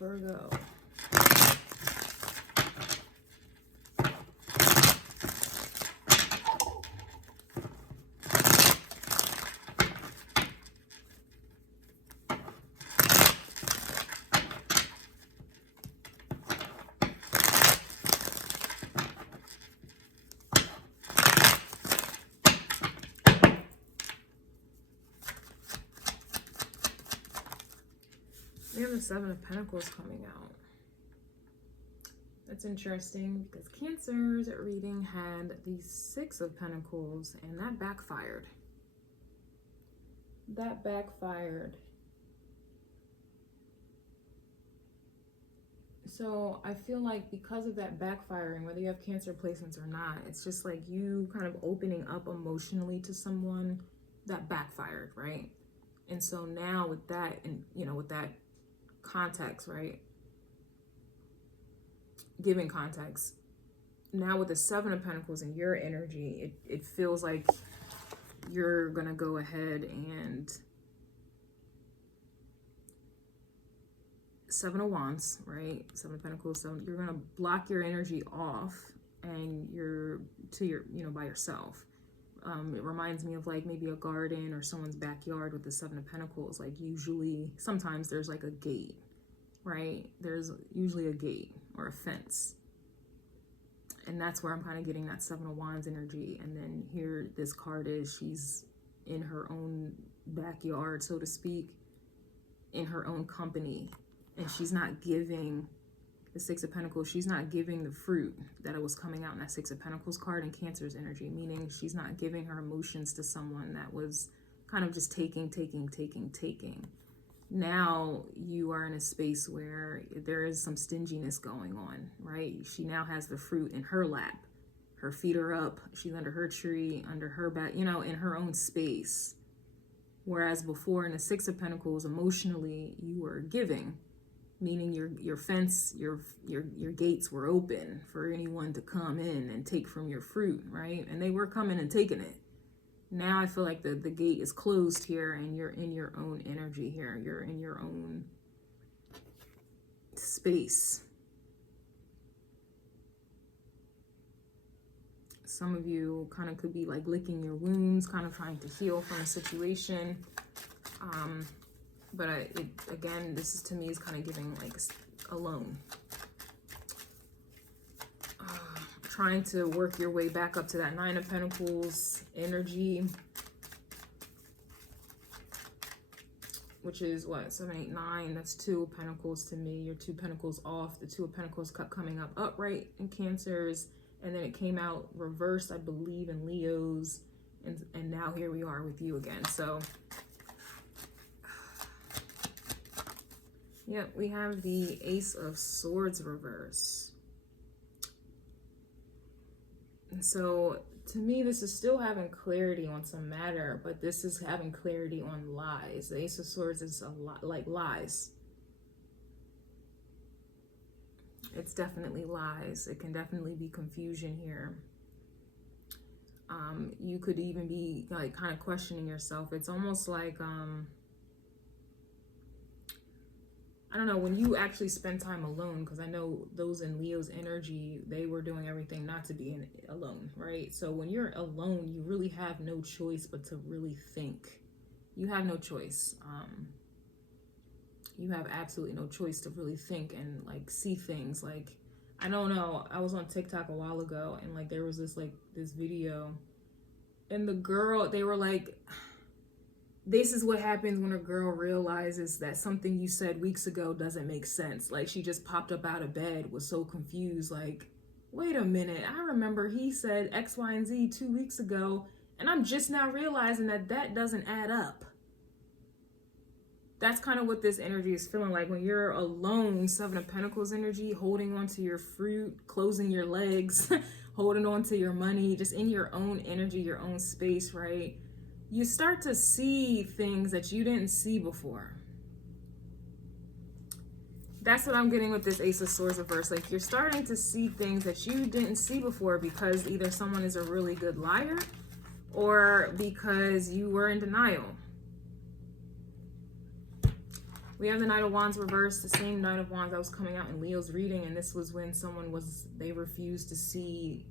Virgo. We have the Seven of Pentacles coming out. That's interesting because Cancer's reading had the Six of Pentacles and that backfired. That backfired. So I feel like because of that backfiring, whether you have Cancer placements or not, it's just like you kind of opening up emotionally to someone that backfired, right? And so now with that, and you know, with that context, right? Giving context. Now with the Seven of Pentacles and your energy, it feels like you're gonna go ahead and Seven of Wands, right? Seven of Pentacles, so you're gonna block your energy off and you're to your, you know, by yourself. It reminds me of like maybe a garden or someone's backyard with the Seven of Pentacles. Like usually, sometimes there's like a gate, right? There's usually a gate or a fence. And that's where I'm kind of getting that Seven of Wands energy. And then here this card is, she's in her own backyard, so to speak, in her own company. And she's not giving the Six of Pentacles, she's not giving the fruit that it was coming out in that Six of Pentacles card in Cancer's energy, meaning she's not giving her emotions to someone that was kind of just taking. Now you are in a space where there is some stinginess going on, right? She now has the fruit in her lap. Her feet are up. She's under her tree, under her back, you know, in her own space. Whereas before in the Six of Pentacles, emotionally, you were giving, meaning your fence, your gates were open for anyone to come in and take from your fruit, right? And they were coming and taking it. Now I feel like the gate is closed here and you're in your own energy here. You're in your own space. Some of you kind of could be like licking your wounds, kind of trying to heal from a situation. But again, this is to me is kind of giving like alone. Trying to work your way back up to that Nine of Pentacles energy, which is what, 7, 8, 9. That's Two of Pentacles to me. Your Two Pentacles off. The Two of Pentacles kept coming up upright in Cancers, and then it came out reversed, I believe, in Leos, and now here we are with you again. So yeah, we have the Ace of Swords reverse. And so to me, this is still having clarity on some matter, but this is having clarity on lies. The Ace of Swords is a lot like lies. It's definitely lies. It can definitely be confusion here. You could even be like kind of questioning yourself. It's almost like, I don't know, when you actually spend time alone, because I know those in Leo's energy, they were doing everything not to be alone, right? So when you're alone, you really have no choice but to really think. You have no choice. You have absolutely no choice to really think and like see things. Like, I don't know, I was on TikTok a while ago and like there was this video, and the girl, they were like, this is what happens when a girl realizes that something you said weeks ago doesn't make sense. Like, she just popped up out of bed, was so confused, like, wait a minute, I remember he said X, Y, and Z 2 weeks ago, and I'm just now realizing that doesn't add up. That's kind of what this energy is feeling like when you're alone. Seven of Pentacles energy, holding on to your fruit, closing your legs, holding on to your money, just in your own energy, your own space, right? You start to see things that you didn't see before. That's what I'm getting with this Ace of Swords reverse. Like, you're starting to see things that you didn't see before because either someone is a really good liar or because you were in denial. We have the Knight of Wands reversed, the same Knight of Wands that was coming out in Leo's reading, and this was when they refused to see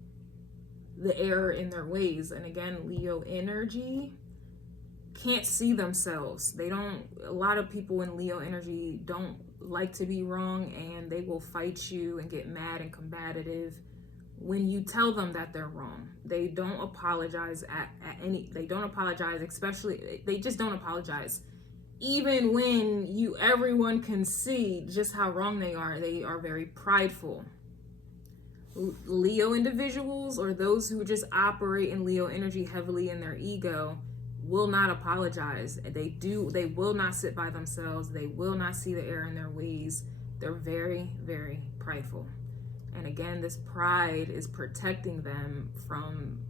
the error in their ways. And again, Leo energy can't see themselves. A lot of people in Leo energy don't like to be wrong, and they will fight you and get mad and combative when you tell them that they're wrong. They don't apologize they don't apologize, especially, they just don't apologize. Even when everyone can see just how wrong they are very prideful. Leo individuals, or those who just operate in Leo energy heavily in their ego, will not apologize. They will not sit by themselves. They will not see the error in their ways. They're very, very prideful. And again, this pride is protecting them from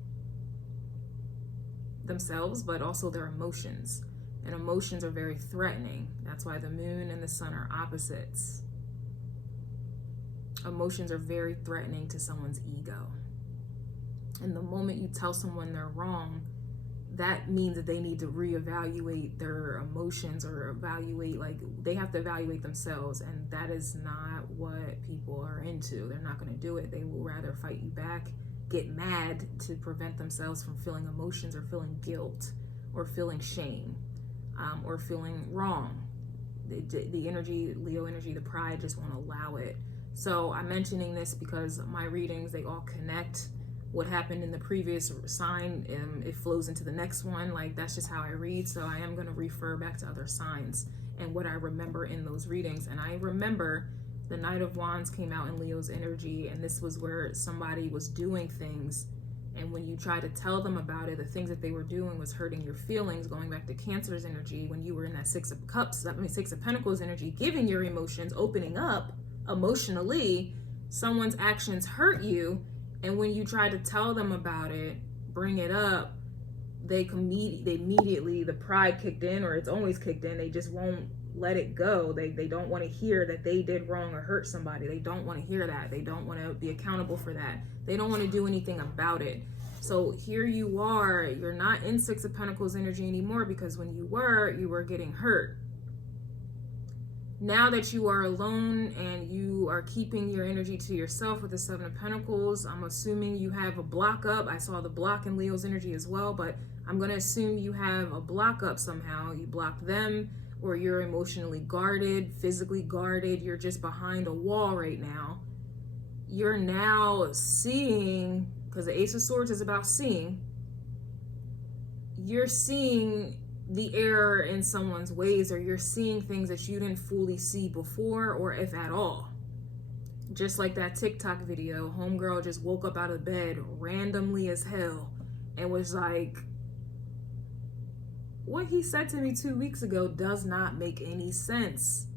themselves, but also their emotions. And emotions are very threatening. That's why the moon and the sun are opposites. Emotions are very threatening to someone's ego. And the moment you tell someone they're wrong, that means that they need to reevaluate their emotions, or they have to evaluate themselves. And that is not what people are into. They're not going to do it. They will rather fight you back, get mad to prevent themselves from feeling emotions, or feeling guilt, or feeling shame, or feeling wrong. The energy, Leo energy, the pride just won't allow it. So I'm mentioning this because my readings, they all connect. What happened in the previous sign, it flows into the next one. Like, that's just how I read. So I am going to refer back to other signs and what I remember in those readings. And I remember the Knight of Wands came out in Leo's energy, and this was where somebody was doing things, and when you try to tell them about it, the things that they were doing was hurting your feelings. Going back to Cancer's energy, when you were in that Six of Pentacles energy, giving your emotions, opening up emotionally, someone's actions hurt you. And when you try to tell them about it, bring it up, they immediately, the pride kicked in, or it's always kicked in. They just won't let it go. They don't want to hear that they did wrong or hurt somebody. They don't want to hear that. They don't want to be accountable for that. They don't want to do anything about it. So here you are, you're not in Six of Pentacles energy anymore, because when you were getting hurt. Now that you are alone and you are keeping your energy to yourself with the Seven of Pentacles, I'm assuming you have a block up. I saw the block in Leo's energy as well, but I'm going to assume you have a block up somehow. You blocked them, or you're emotionally guarded, physically guarded. You're just behind a wall right now. You're now seeing, because the Ace of Swords is about seeing. You're seeing the error in someone's ways, or you're seeing things that you didn't fully see before, or if at all. Just like that TikTok video, homegirl just woke up out of bed randomly as hell and was like, what he said to me 2 weeks ago does not make any sense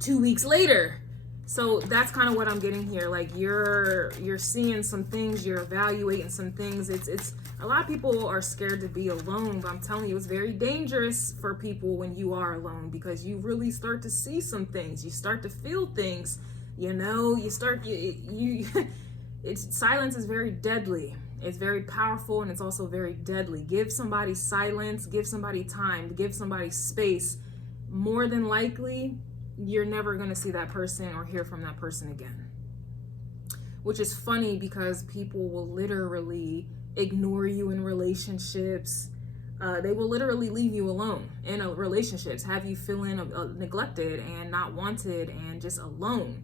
2 weeks later. So that's kind of what I'm getting here. Like, you're seeing some things, you're evaluating some things. It's a lot of people are scared to be alone, but I'm telling you, it's very dangerous for people when you are alone, because you really start to see some things. You start to feel things, silence is very deadly. It's very powerful, and it's also very deadly. Give somebody silence, give somebody time, give somebody space. More than likely, you're never going to see that person or hear from that person again. Which is funny, because people will literally ignore you in relationships. They will literally leave you alone in relationships, have you feeling neglected and not wanted and just alone.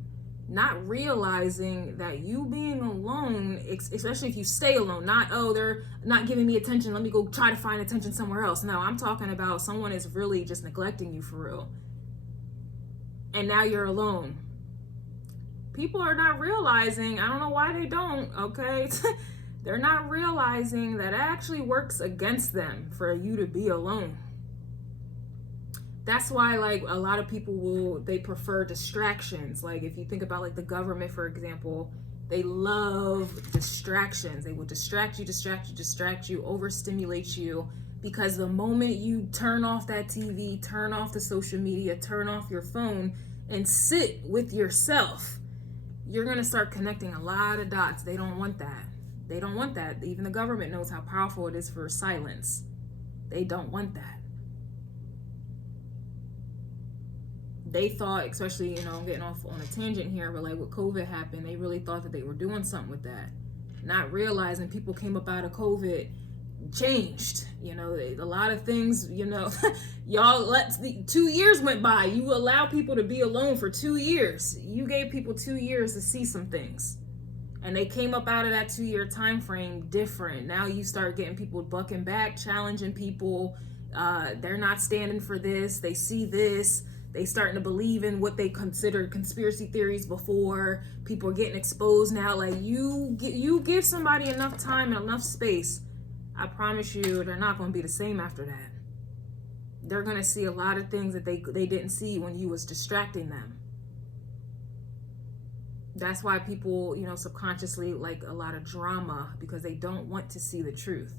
Not realizing that you being alone, especially if you stay alone, they're not giving me attention, let me go try to find attention somewhere else. No, I'm talking about someone is really just neglecting you for real. And now you're alone. People are not realizing, I don't know why they don't, okay? They're not realizing that it actually works against them for you to be alone. That's why, like, a lot of people they prefer distractions. Like, if you think about, like, the government, for example, they love distractions. They will distract you, overstimulate you, because the moment you turn off that TV, turn off the social media, turn off your phone, and sit with yourself, you're going to start connecting a lot of dots. They don't want that. They don't want that. Even the government knows how powerful it is for silence. They don't want that. They thought, especially, you know, I'm getting off on a tangent here, but like when COVID happened, they really thought that they were doing something with that, not realizing people came up out of COVID changed. You know, a lot of things, you know, y'all 2 years went by. You allow people to be alone for 2 years. You gave people 2 years to see some things, and they came up out of that 2-year time frame different. Now you start getting people bucking back, challenging people. They're not standing for this. They see this. They starting to believe in what they considered conspiracy theories before. People are getting exposed now. Like, you give somebody enough time and enough space, I promise you they're not going to be the same after that. They're going to see a lot of things that they didn't see when you was distracting them. That's why people, you know, subconsciously like a lot of drama, because they don't want to see the truth.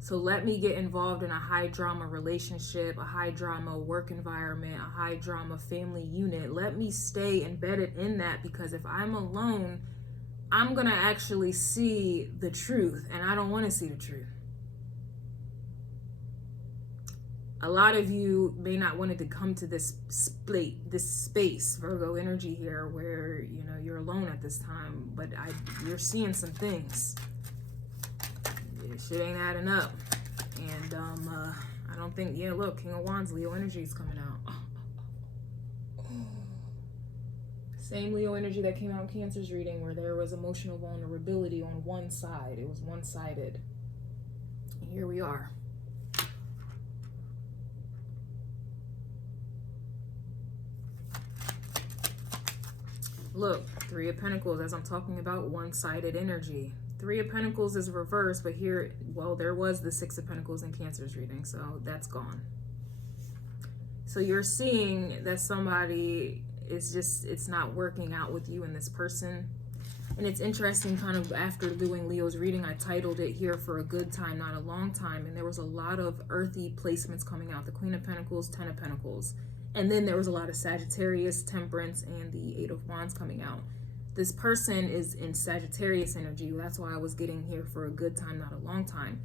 So let me get involved in a high drama relationship, a high drama work environment, a high drama family unit. Let me stay embedded in that, because if I'm alone, I'm going to actually see the truth, and I don't want to see the truth. A lot of you may not want to come to this space, Virgo energy here, where, you know, you're alone at this time, but you're seeing some things. Shit ain't adding up. And I don't think, yeah, look, King of Wands, Leo energy is coming out. Same Leo energy that came out in Cancer's reading, where there was emotional vulnerability on one side. It was one-sided. And here we are. Look, Three of Pentacles, as I'm talking about one-sided energy. Three of Pentacles is reversed, but here, well, there was the Six of Pentacles in Cancer's reading, so that's gone. So you're seeing that somebody is just, it's not working out with you and this person. And it's interesting, kind of after doing Leo's reading, I titled it Here for a Good Time, Not a Long Time. And there was a lot of earthy placements coming out. The Queen of Pentacles, Ten of Pentacles. And then there was a lot of Sagittarius, Temperance, and the Eight of Wands coming out. This person is in Sagittarius energy. That's why I was getting here for a good time, not a long time.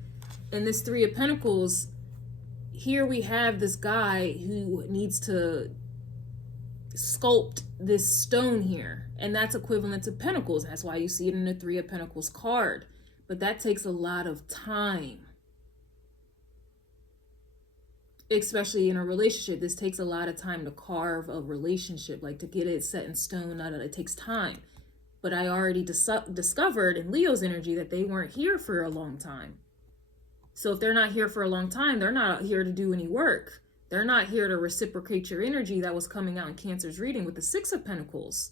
And this Three of Pentacles, here we have this guy who needs to sculpt this stone here. And that's equivalent to Pentacles. That's why you see it in the Three of Pentacles card. But that takes a lot of time. Especially in a relationship, this takes a lot of time to carve a relationship, like to get it set in stone. It takes time. But I already discovered in Leo's energy that they weren't here for a long time. So if they're not here for a long time, they're not here to do any work. They're not here to reciprocate your energy that was coming out in Cancer's reading with the Six of Pentacles.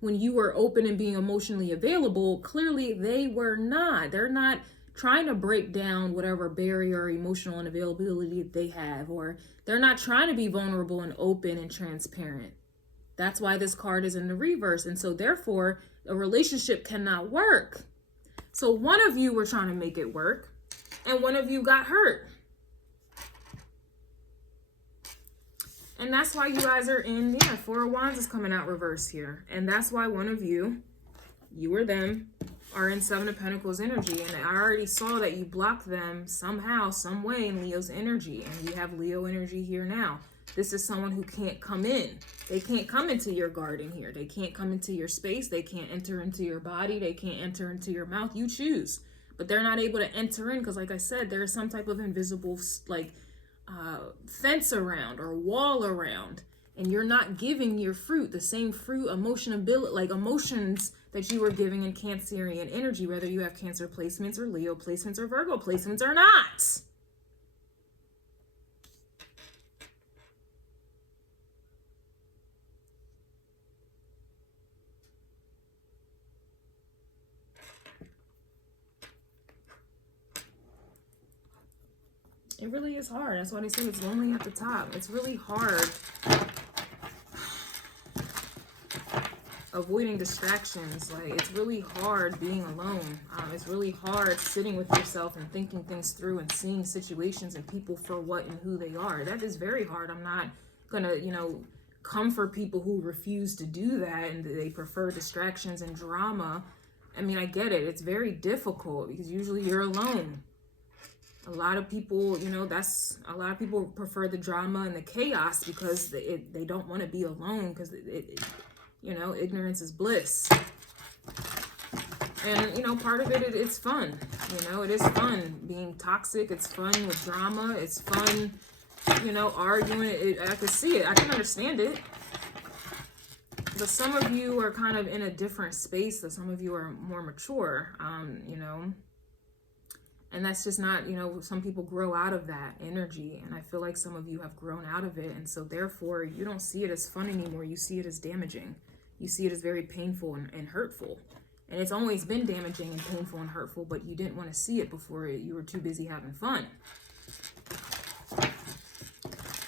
When you were open and being emotionally available, clearly they were not. They're not trying to break down whatever barrier or emotional unavailability they have, or they're not trying to be vulnerable and open and transparent. That's why this card is in the reverse. And so therefore, a relationship cannot work. So one of you were trying to make it work, and one of you got hurt. And that's why you guys are in, yeah, Four of Wands is coming out reverse here. And that's why one of you or them, are in Seven of Pentacles energy. And I already saw that you blocked them somehow, some way in Leo's energy. And you have Leo energy here now. This is someone who can't come in. They can't come into your garden here. They can't come into your space. They can't enter into your body. They can't enter into your mouth. You choose. But they're not able to enter in because, like I said, there's some type of invisible, like, fence around or wall around. And you're not giving your fruit, the same fruit, emotions that you were giving in Cancerian energy, whether you have Cancer placements or Leo placements or Virgo placements or not. It really is hard. That's why they say it's lonely at the top. It's really hard avoiding distractions. Like, it's really hard being alone. It's really hard sitting with yourself and thinking things through and seeing situations and people for what and who they are. That is very hard. I'm not gonna, come for people who refuse to do that and they prefer distractions and drama. I mean, I get it. It's very difficult because usually you're alone. A lot of people, you know, a lot of people prefer the drama and the chaos because they don't want to be alone, because you know, ignorance is bliss. And, you know, part of it's fun. You know, it is fun being toxic. It's fun with drama. It's fun, you know, arguing. I can see it. I can understand it. But some of you are kind of in a different space. So some of you are more mature, you know. And that's just not, you know, some people grow out of that energy. And I feel like some of you have grown out of it. And so therefore, you don't see it as fun anymore. You see it as damaging. You see it as very painful and hurtful. And it's always been damaging and painful and hurtful, but you didn't want to see it before. You were too busy having fun.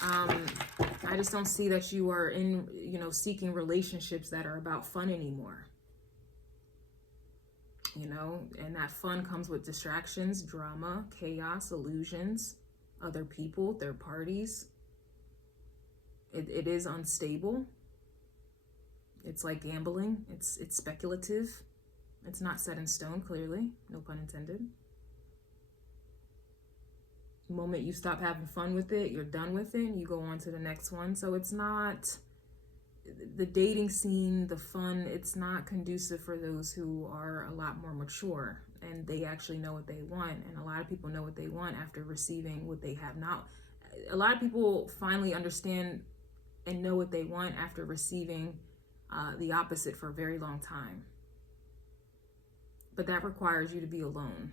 I just don't see that you are in, you know, seeking relationships that are about fun anymore. You know, and that fun comes with distractions, drama, chaos, illusions, other people, third parties. It is unstable. It's like gambling. It's speculative. It's not set in stone, clearly. No pun intended. The moment you stop having fun with it, you're done with it, and you go on to the next one. So it's not, the dating scene, the fun, it's not conducive for those who are a lot more mature and they actually know what they want. And a lot of people know what they want after receiving what they have not. A lot of people finally understand and know what they want after receiving the opposite for a very long time. But that requires you to be alone.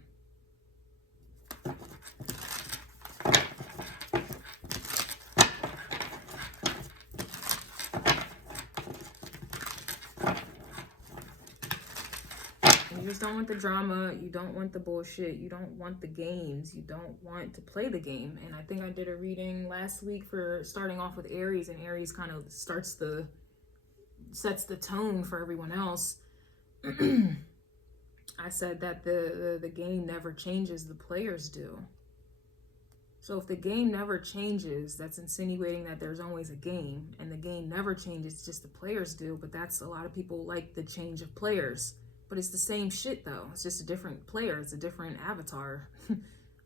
You just don't want the drama. You don't want the bullshit. You don't want the games. You don't want to play the game. And I think I did a reading last week for starting off with Aries, and Aries kind of sets the tone for everyone else. I said that the game never changes, the players do. So if the game never changes, that's insinuating that there's always a game, and the game never changes, just the players do. But that's, a lot of people like the change of players. But it's the same shit though. It's just a different player. It's a different avatar,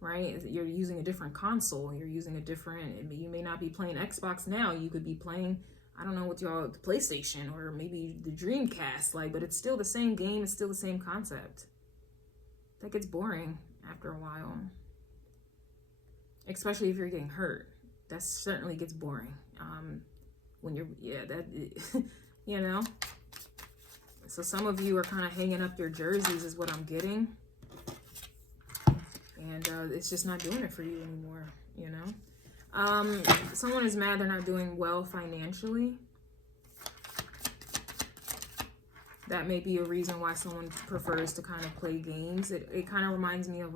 right? You're using a different console. You're using a different, you may not be playing Xbox now. You could be playing, I don't know what y'all, the PlayStation or maybe the Dreamcast, like, but it's still the same game. It's still the same concept. That gets boring after a while. Especially if you're getting hurt. That certainly gets boring. When you're, you know. So some of you are kind of hanging up your jerseys is what I'm getting. And it's just not doing it for you anymore, you know. Someone is mad they're not doing well financially. That may be a reason why someone prefers to kind of play games. It kind of reminds me of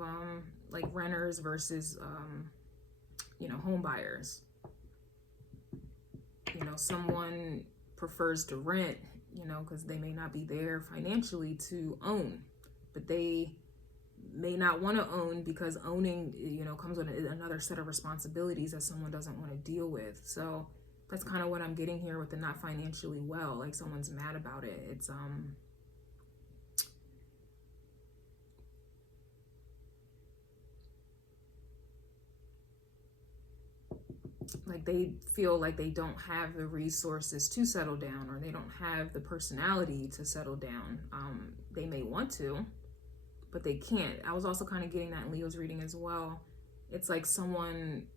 like renters versus, you know, home buyers. You know, someone prefers to rent, you know, because they may not be there financially to own, but they may not want to own because owning, you know, comes with another set of responsibilities that someone doesn't want to deal with. So that's kind of what I'm getting here with the not financially well, like someone's mad about it. It's like they feel like they don't have the resources to settle down, or they don't have the personality to settle down. They may want to, but they can't. I was also kind of getting that in Leo's reading as well. It's like someone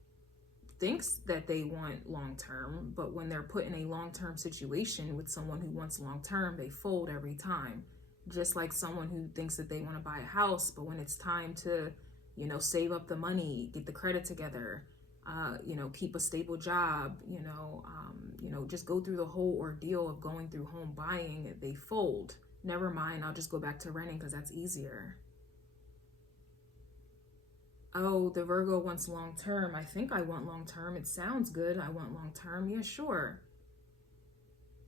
thinks that they want long-term, but when they're put in a long-term situation with someone who wants long-term, they fold every time. Just like someone who thinks that they want to buy a house, but when it's time to, you know, save up the money, get the credit together, you know, keep a stable job, you know, just go through the whole ordeal of going through home buying, they fold. Never mind, I'll just go back to renting because that's easier. Oh, the Virgo wants long-term. I think I want long-term. It sounds good. I want long-term. Yeah, sure.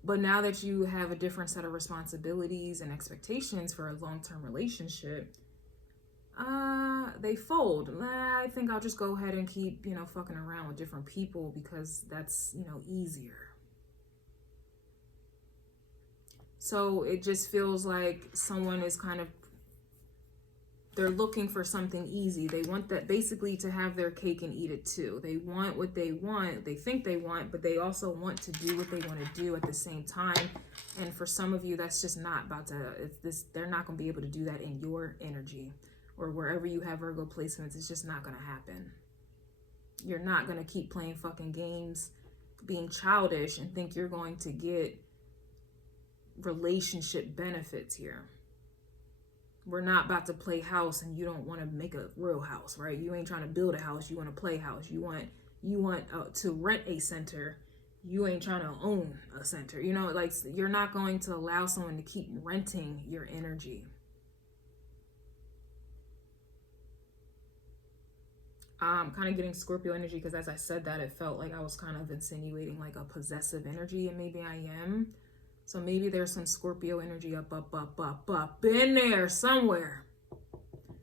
But now that you have a different set of responsibilities and expectations for a long-term relationship, they fold. I think I'll just go ahead and keep, you know, fucking around with different people because that's, you know, easier. So it just feels like someone is kind of they're looking for something easy. They want that basically to have their cake and eat it too. They want what they want, they think they want, but they also want to do what they want to do at the same time. And for some of you, that's just not about to, they're not going to be able to do that in your energy or wherever you have Virgo placements. It's just not going to happen. You're not going to keep playing fucking games, being childish, and think you're going to get relationship benefits here. We're not about to play house and you don't want to make a real house, right? You ain't trying to build a house. You want to play house. You want to rent a center. You ain't trying to own a center. You know, like, you're not going to allow someone to keep renting your energy. Kind of getting Scorpio energy because as I said that, it felt like I was kind of insinuating like a possessive energy, and maybe I am. So maybe there's some Scorpio energy up in there somewhere.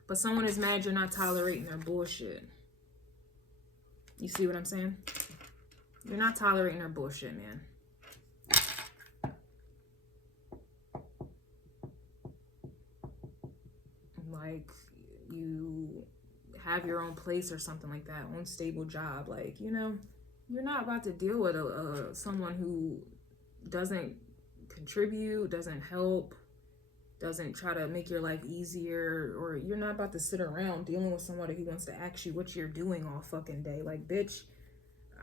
But someone is mad you're not tolerating their bullshit. You see what I'm saying? You're not tolerating their bullshit, man. Like, you have your own place or something like that, own stable job. Like, you know, you're not about to deal with someone who doesn't contribute, doesn't help, doesn't try to make your life easier, or you're not about to sit around dealing with somebody who wants to ask you what you're doing all fucking day. Like, bitch,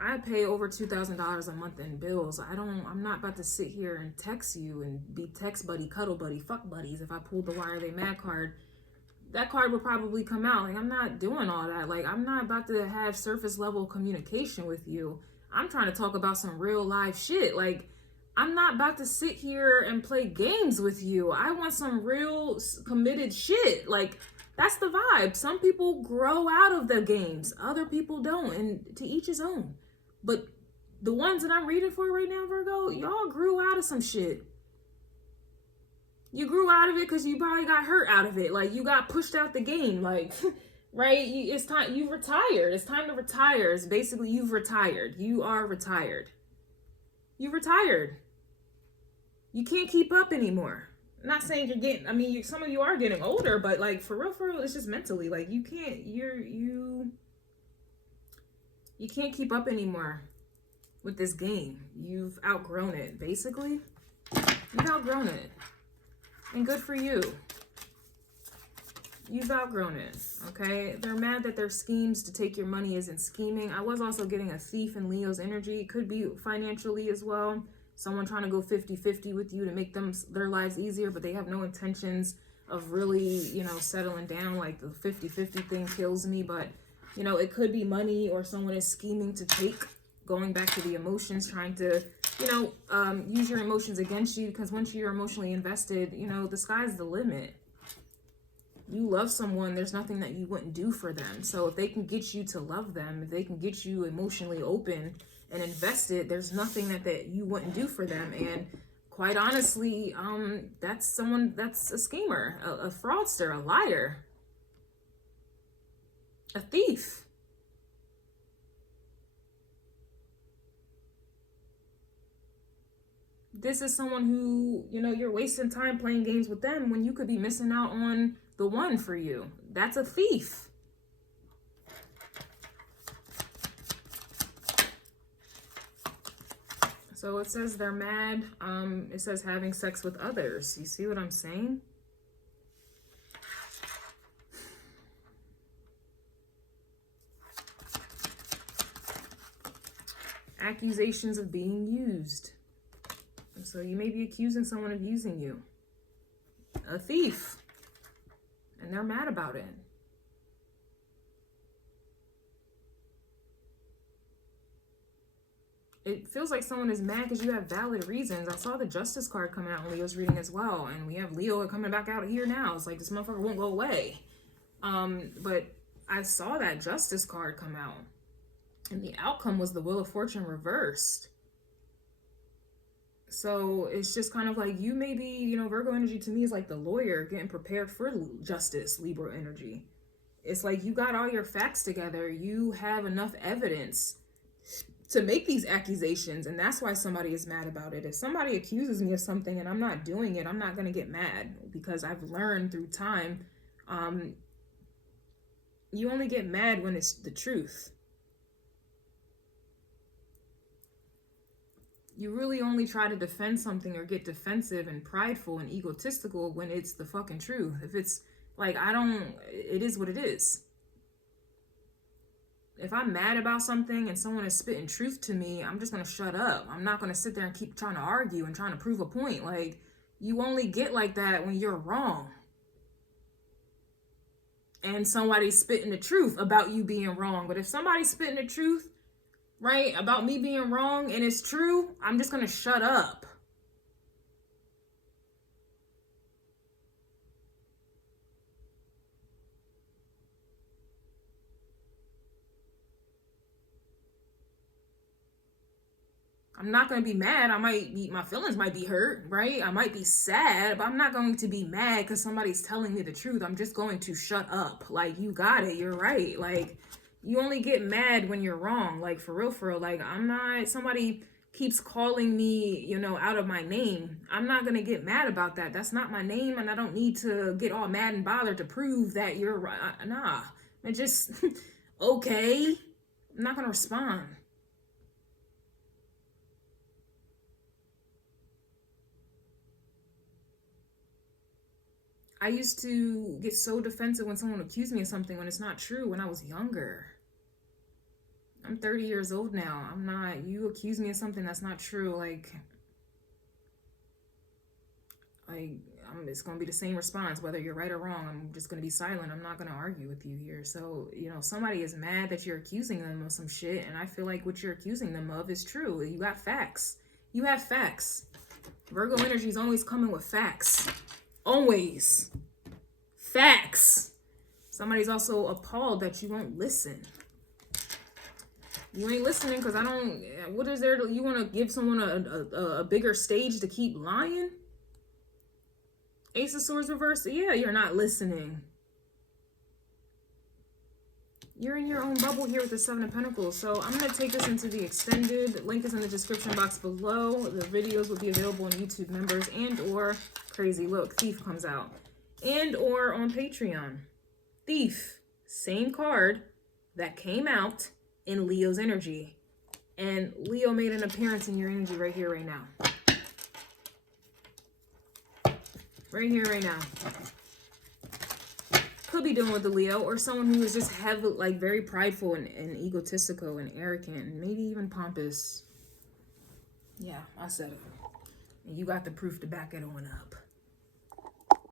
I pay over $2,000 a month in bills. I'm not about to sit here and text you and be text buddy, cuddle buddy, fuck buddies. If I pulled the Why Are They Mad card, that card would probably come out. Like, I'm not doing all that. Like, I'm not about to have surface level communication with you. I'm trying to talk about some real live shit. Like, I'm not about to sit here and play games with you. I want some real committed shit. Like, that's the vibe. Some people grow out of the games. Other people don't. And to each his own. But the ones that I'm reading for right now, Virgo, y'all grew out of some shit. You grew out of it because you probably got hurt out of it. Like, you got pushed out the game. Like, right? It's time. You retired. It's time to retire. It's basically, you've retired. You are retired. You retired. You can't keep up anymore. I'm not saying you're getting, I mean, some of you are getting older, but like, for real, it's just mentally. Like, you can't, you can't keep up anymore with this game. You've outgrown it, basically. You've outgrown it. And good for you. You've outgrown it, okay? They're mad that their schemes to take your money isn't scheming. I was also getting a thief in Leo's energy. It could be financially as well. Someone trying to go 50-50 with you to make their lives easier, but they have no intentions of really, you know, settling down. Like, the 50-50 thing kills me, but, you know, it could be money, or someone is scheming to take, going back to the emotions, trying to, you know, use your emotions against you, because once you're emotionally invested, you know, the sky's the limit. You love someone, there's nothing that you wouldn't do for them. So if they can get you to love them, if they can get you emotionally open and invested, there's nothing that you wouldn't do for them. And quite honestly, that's someone that's a schemer, a fraudster, a liar, a thief. This is someone who, you know, you're wasting time playing games with them when you could be missing out on the one for you. That's a thief. So it says they're mad. It says having sex with others. You see what I'm saying? Accusations of being used. So you may be accusing someone of using you. A thief. And they're mad about it. It feels like someone is mad because you have valid reasons. I saw the Justice card coming out in Leo's reading as well. And we have Leo coming back out here now. It's like, this motherfucker won't go away. But I saw that Justice card come out. And the outcome was the Wheel of Fortune reversed. So it's just kind of like, you may be, you know, Virgo energy to me is like the lawyer getting prepared for justice, Libra energy. It's like you got all your facts together. You have enough evidence to make these accusations. And that's why somebody is mad about it. If somebody accuses me of something and I'm not doing it, I'm not going to get mad, because I've learned through time, You only get mad when it's the truth. You really only try to defend something or get defensive and prideful and egotistical when it's the fucking truth. If it's like, it is what it is. If I'm mad about something and someone is spitting truth to me, I'm just going to shut up. I'm not going to sit there and keep trying to argue and trying to prove a point. Like, you only get like that when you're wrong. And somebody's spitting the truth about you being wrong. But if somebody's spitting the truth, right, about me being wrong and it's true, I'm just going to shut up. I'm not going to be mad. My feelings might be hurt, right? I might be sad, but I'm not going to be mad because somebody's telling me the truth. I'm just going to shut up. Like, you got it. You're right. Like, you only get mad when you're wrong. Like, for real. Like, somebody keeps calling me, out of my name. I'm not going to get mad about that. That's not my name, and I don't need to get all mad and bothered to prove that you're right. Nah. It just, okay. I'm not going to respond. I used to get so defensive when someone accused me of something when it's not true when I was younger. I'm 30 years old now. You accuse me of something that's not true, it's going to be the same response, whether you're right or wrong. I'm just going to be silent. I'm not going to argue with you here. So, somebody is mad that you're accusing them of some shit, and I feel like what you're accusing them of is true. You got facts. You have facts. Virgo energy is always coming with facts. Always. Facts. Somebody's also appalled that you won't listen. You ain't listening because what is there? You want to give someone a bigger stage to keep lying? Ace of Swords reversed. Yeah, you're not listening. You're in your own bubble here with the Seven of Pentacles. So I'm going to take this into the extended. Link is in the description box below. The videos will be available on YouTube members and or crazy look. Thief comes out. And or on Patreon. Thief. Same card that came out in Leo's energy. And Leo made an appearance in your energy right here, right now. Right here, right now. Could be dealing with the Leo or someone who is just very prideful and egotistical and arrogant and maybe even pompous. Yeah, I said it. And you got the proof to back it on up.